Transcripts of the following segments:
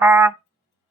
A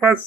फस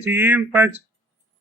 gym पच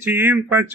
gym पच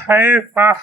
है फह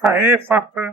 है फह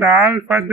दाल फद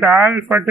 दाल फट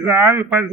जाल फज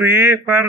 रे पर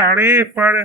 अड़े पड़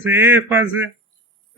जे फज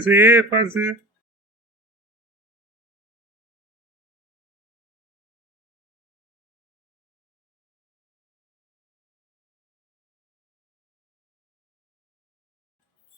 जे फज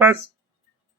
फस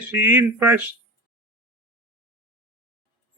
शीन फश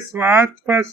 स्वाद फस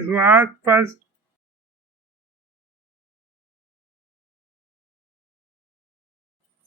स्वाद फस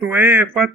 तोए फत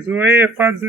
जोए फज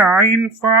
आइन फा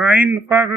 गैन फग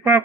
फक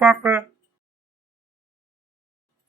फक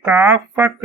काफ फक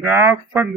गाफ फग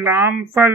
लाम फल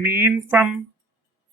मीन फम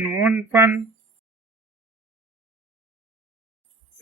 नून फन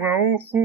वफू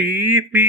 ई पी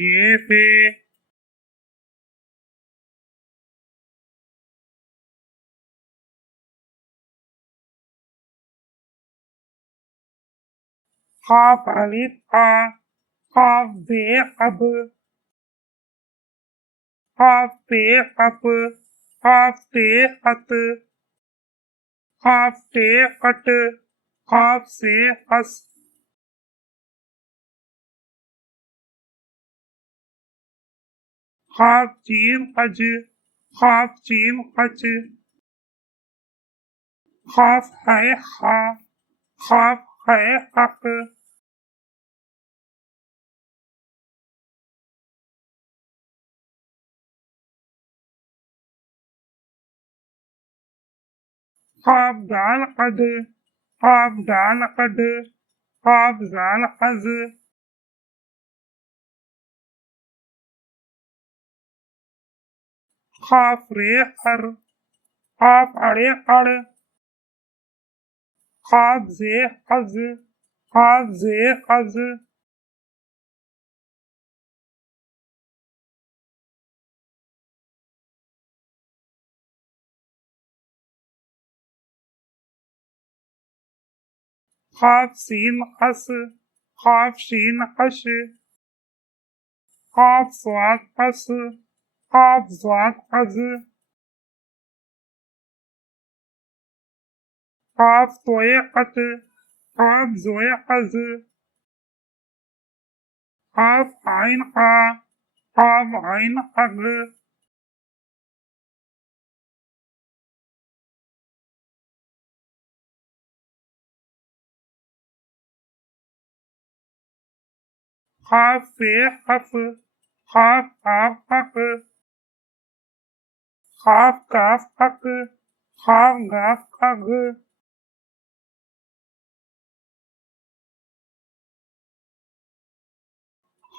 ये पे खाफ अलिफ आ खाफ बे अब खाफ पे अप खाफ ते अत खाफ ते अट खाफ से अस खाफ जीम अज खाफ जीम अच खाफ है खा खाफ है हक खाफ दाल कद खाफ दाल कद खाफ जाल अज खाफ रे अर खाफ अड़े अड़ खाफ जे अज खाफ जे अज खाफ सीन अस खाफ शीन अश खाफ स्वाद अस खाफ स्वाद अज खाफ तोए अत खाफ जोए अज खाफ आइन आ खाफ आइन अग खाफ पे अफ खाफ आप अक खाफ काफ अक खाफ गाफ अग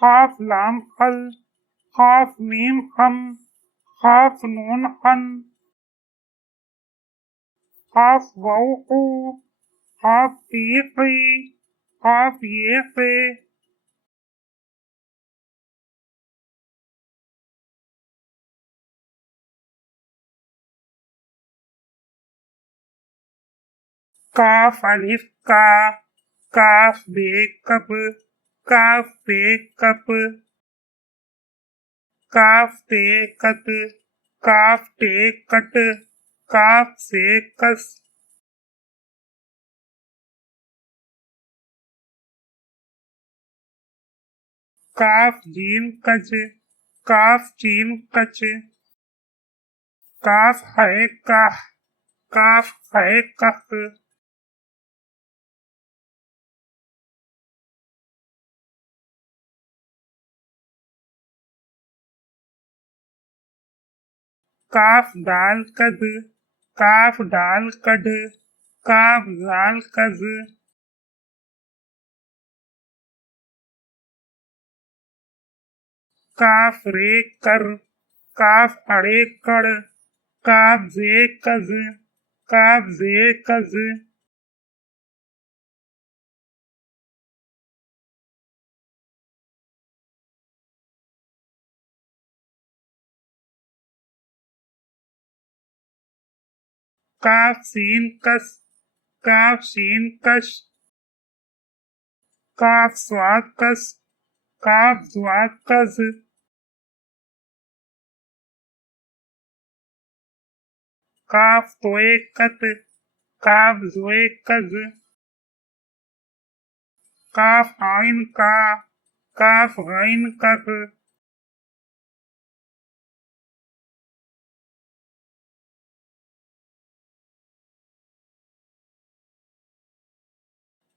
खाफ लाम अल खाफ मीम हम खाफ नून अन खाफ वाउ ऊ खाफ ई खाफ ये पे काफ अलिफ का, काफ बे कप, काफ पे कप, काफ ते कत, काफ टे कट, काफ से कस, काफ जीम कच, काफ चीम कच, काफ है काह, काफ है कफ, काफ दाल कद, काफ डाल कड, काफ जाल कज, काफ रे कर, काफ अड़े कड़, काफ जे कज, काफ जे कज, काफ सीन कस, काफ शीन कश, काफ स्वाद कस, काफ स्वाद कस, काफ तोए कत, काफ जोए कज, काफ आइन का, काफ गाइन कक,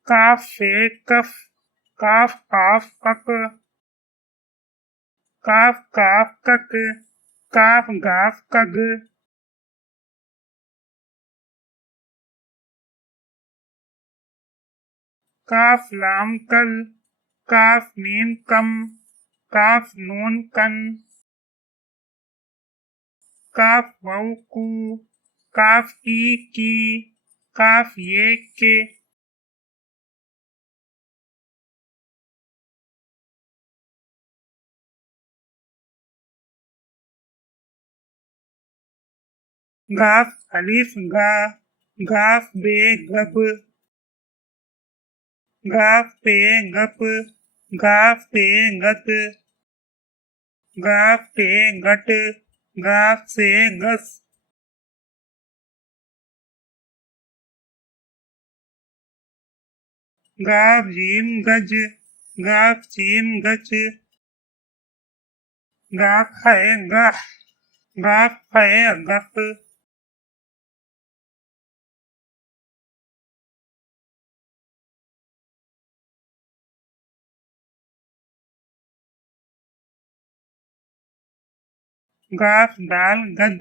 काफ फे कफ, काफ काफ कक, काफ काफ कक, काफ गाफ कग, काफ लाम कल, काफ मीम कम, काफ नून कन, काफ वाउ कू, काफ ई की, काफ ये के, गाफ अलिफ गा, गाफ बे गब, गाफ पे गप, गाफ पे गत, गाफ पे गट, गाफ से गस, गाफ जीम गज, गाफ चीम गच, गाफ है गह, गाफ है गफ, गाफ डाल गद,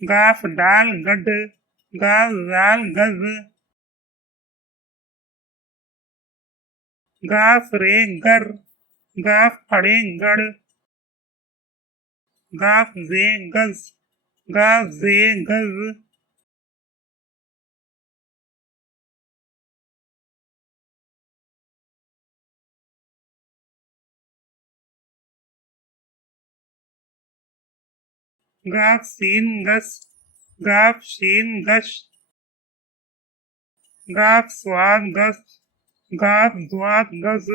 गाफ डाल गड, गाफ जाल गज, गाफ रे गर, गाफ अड़े गड़, गाफ जे गज, गाफ जे गज, गाफ सीन गस, गाफ शीन गश, गाफ स्वाद गस, गाफ द्वाद गज,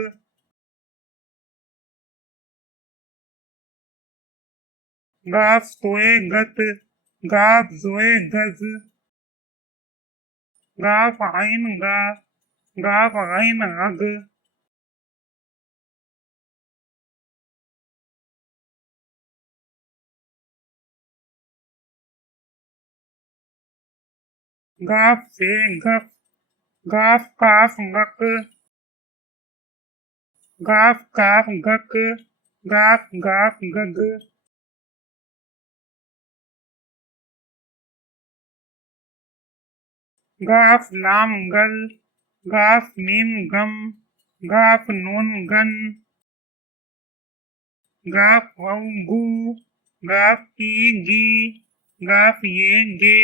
गाफ तोए गत, गाफ जोए गज, गाफ आइन गा, गाफ आइन अग, गाफ से गफ, गाफ काफ गक, गाफ काफ गक, गाफ गाफ गग, गाफ लाम गल, गाफ मीम गम, गाफ नून गन, गाफ वाउ गू, गाफ ई गी, गाफ ये गे,